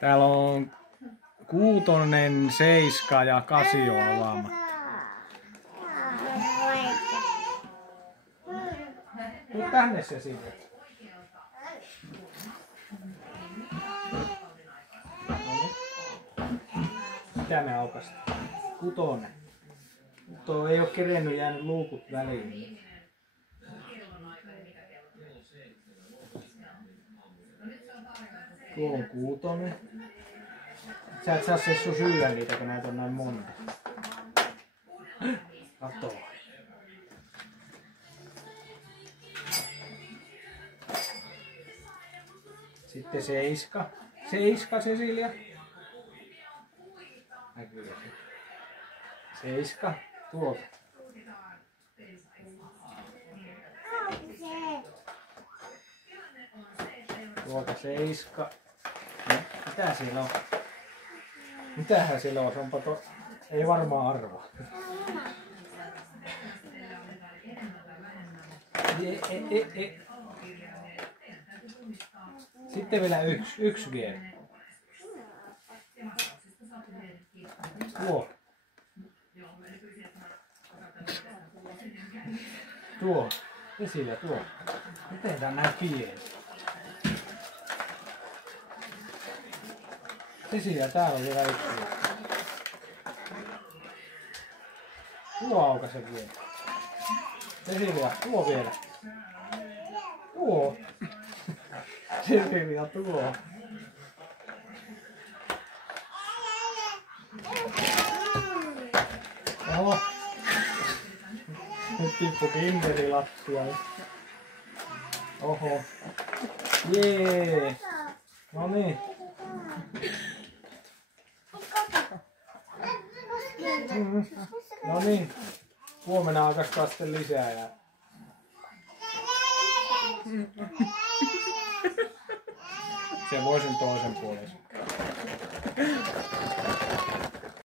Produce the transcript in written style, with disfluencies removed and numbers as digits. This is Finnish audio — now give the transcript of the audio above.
Täällä on 6, 7 ja 8 avaamatta. Tuu tänne se sinne. Mitä me aukastiin? 6. Tuo ei oo kerennyt jäänyt luukut väliin. Tuo on 6. Sä et saa Sessu syödä niitä, kun näitä on näin monta. Kato. Sitten 7. 7, Cecilia. Näkyy se. 7. Tuolta. Tuolta 7. Mitä siellä on? Mitähän siellä on? Onpa to... Ei varmaan arvaa. Sitten vielä 1. 1 vielä. Tuo. Tuo. Esillä tuo. Miten tää näin pieni? Esillä täällä on vielä 1. Tuo aukaise vielä. Cecilia, tuo vielä. Tuo. Cecilia, tuo. Oho. Nyt tippu Kinderi lattialle. Oho. Jee. No niin. No niin. Huomenna aukastaa sitten lisää ja... Se voi sen toisen puolen.